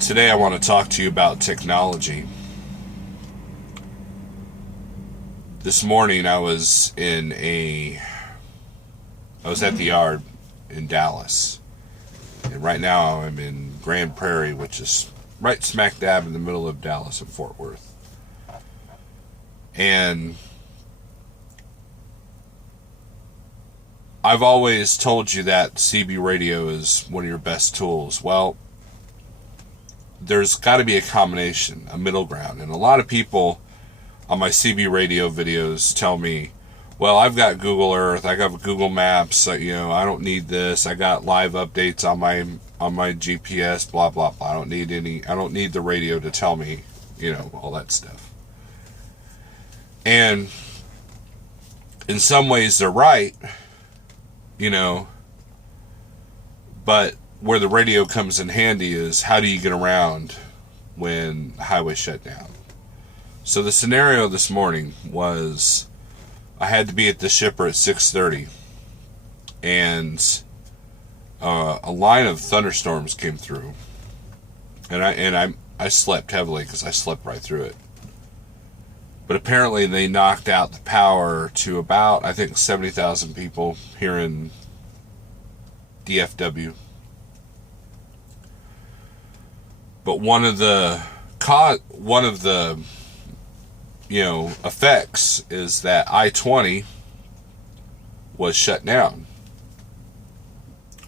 Today I want to talk to you about technology. This morning I was at the yard in Dallas. And right now I'm in Grand Prairie, which is right smack dab in the middle of Dallas and Fort Worth. And I've always told you that CB radio is one of your best tools. Well, there's got to be a combination, a middle ground. And a lot of people on my CB radio videos tell me, well, I've got Google Earth, I got Google Maps, I don't need this. I got live updates on my GPS, blah blah blah. I don't need the radio to tell me, all that stuff. And in some ways they're right, but where the radio comes in handy is, how do you get around when the highway shut down? So the scenario this morning was, I had to be at the shipper at 6:30, and a line of thunderstorms came through, and I slept heavily because I slept right through it. But apparently they knocked out the power to about, I think, 70,000 people here in DFW. But one of the effects is that I-20 was shut down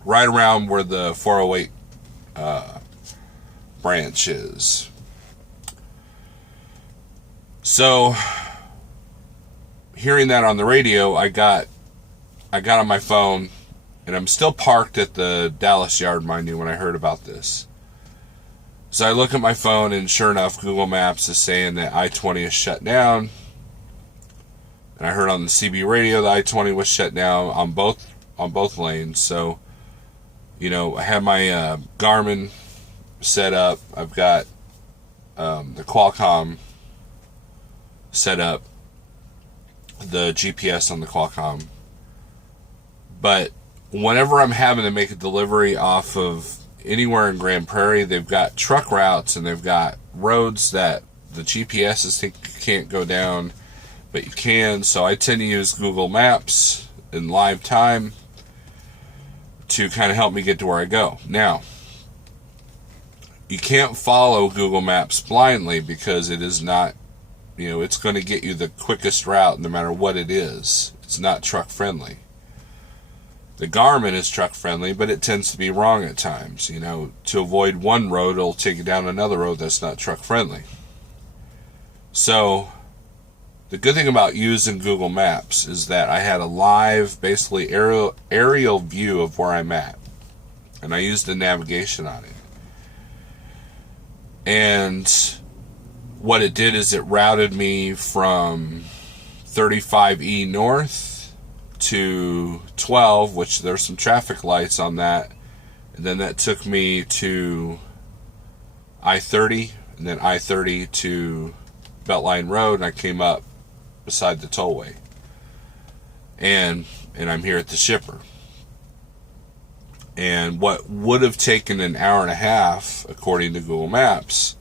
right around where the 408 branch is. So hearing that on the radio, I got on my phone, and I'm still parked at the Dallas yard, mind you, when I heard about this. So I look at my phone, and sure enough, Google Maps is saying that I-20 is shut down. And I heard on the CB radio that I-20 was shut down on both lanes. So, I have my Garmin set up. I've got the Qualcomm set up, the GPS on the Qualcomm. But whenever I'm having to make a delivery off of anywhere in Grand Prairie, they've got truck routes and they've got roads that the GPSs think you can't go down, but you can. So I tend to use Google Maps in live time to kind of help me get to where I go. Now, you can't follow Google Maps blindly, because it is not, it's going to get you the quickest route no matter what it is. It's not truck friendly. The Garmin is truck friendly, but it tends to be wrong at times. To avoid one road, it'll take you down another road that's not truck friendly. So the good thing about using Google Maps is that I had a live, basically aerial view of where I'm at, and I used the navigation on it. And what it did is it routed me from 35E north to 12, which there's some traffic lights on that, and then that took me to I-30, and then I-30 to Beltline Road, and I came up beside the tollway, and I'm here at the shipper. And what would have taken an hour and a half, according to Google Maps,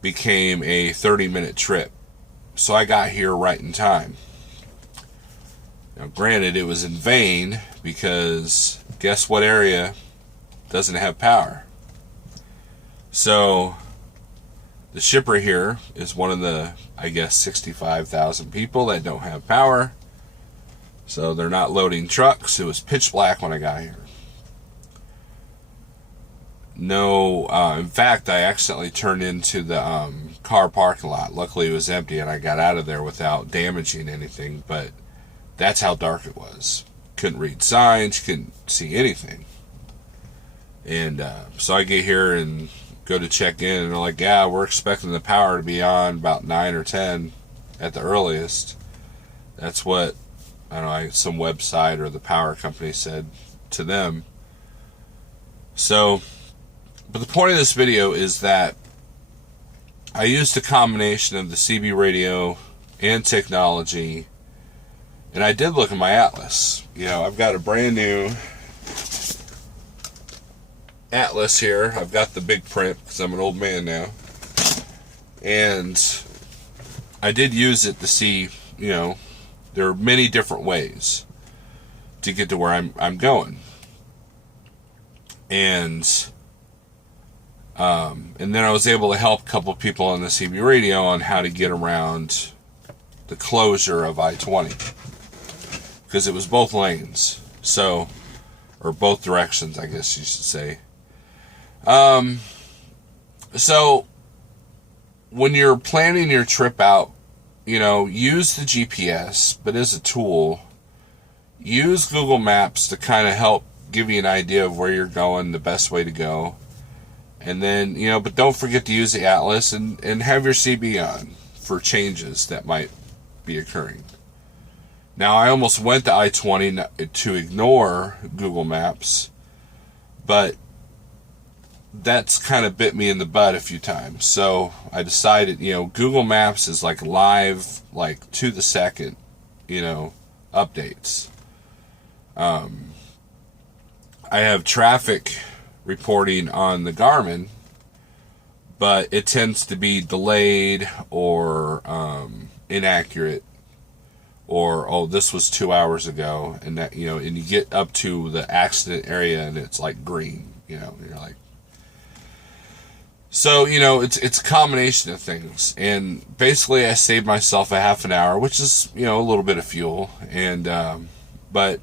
became a 30-minute trip. So I got here right in time. Now, granted, it was in vain, because guess what area doesn't have power? So the shipper here is one of the, 65,000 people that don't have power. So they're not loading trucks. It was pitch black when I got here. No, in fact, I accidentally turned into the car parking lot. Luckily, it was empty, and I got out of there without damaging anything, but that's how dark it was. Couldn't read signs, couldn't see anything. And so I get here and go to check in, and they're like, yeah, we're expecting the power to be on about 9 or 10 at the earliest. That's what, some website or the power company said to them. So, but the point of this video is that I used a combination of the CB radio and technology. And I did look at my atlas. I've got a brand new atlas here. I've got the big print because I'm an old man now. And I did use it to see, there are many different ways to get to where I'm going. And then I was able to help a couple people on the CB radio on how to get around the closure of I-20. Because it was both lanes. So, or both directions, I guess you should say. So, when you're planning your trip out, use the GPS, but as a tool, use Google Maps to kind of help give you an idea of where you're going, the best way to go. And then, but don't forget to use the atlas and have your CB on for changes that might be occurring. Now, I almost went to I-20 to ignore Google Maps, but that's kind of bit me in the butt a few times. So I decided, Google Maps is like live, like to the second, updates. I have traffic reporting on the Garmin, but it tends to be delayed or inaccurate, or this was 2 hours ago, and that and you get up to the accident area and it's like green, you're like. So it's a combination of things, and basically I saved myself a half an hour, which is a little bit of fuel, and but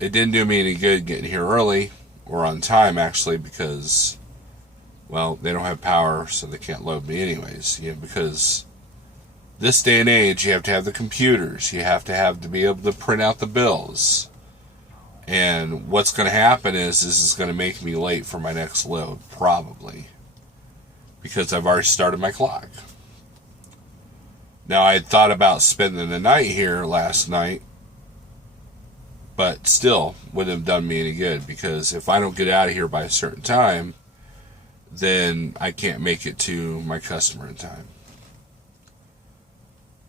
it didn't do me any good getting here early. Or on time, actually, because, they don't have power, so they can't load me anyways. Because this day and age, you have to have the computers. You have to be able to print out the bills. And what's going to happen is this is going to make me late for my next load, probably. Because I've already started my clock. Now, I had thought about spending the night here last night, but still wouldn't have done me any good, because if I don't get out of here by a certain time, then I can't make it to my customer in time.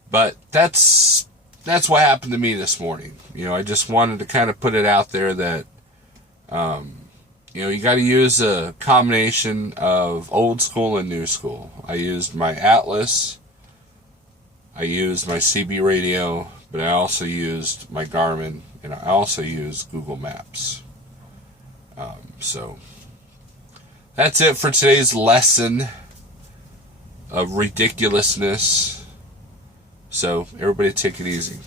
But that's what happened to me this morning. I just wanted to kind of put it out there that, you got to use a combination of old school and new school. I used my Atlas, I used my CB radio, but I also used my Garmin, and I also used Google Maps. So that's it for today's lesson of ridiculousness. So everybody take it easy.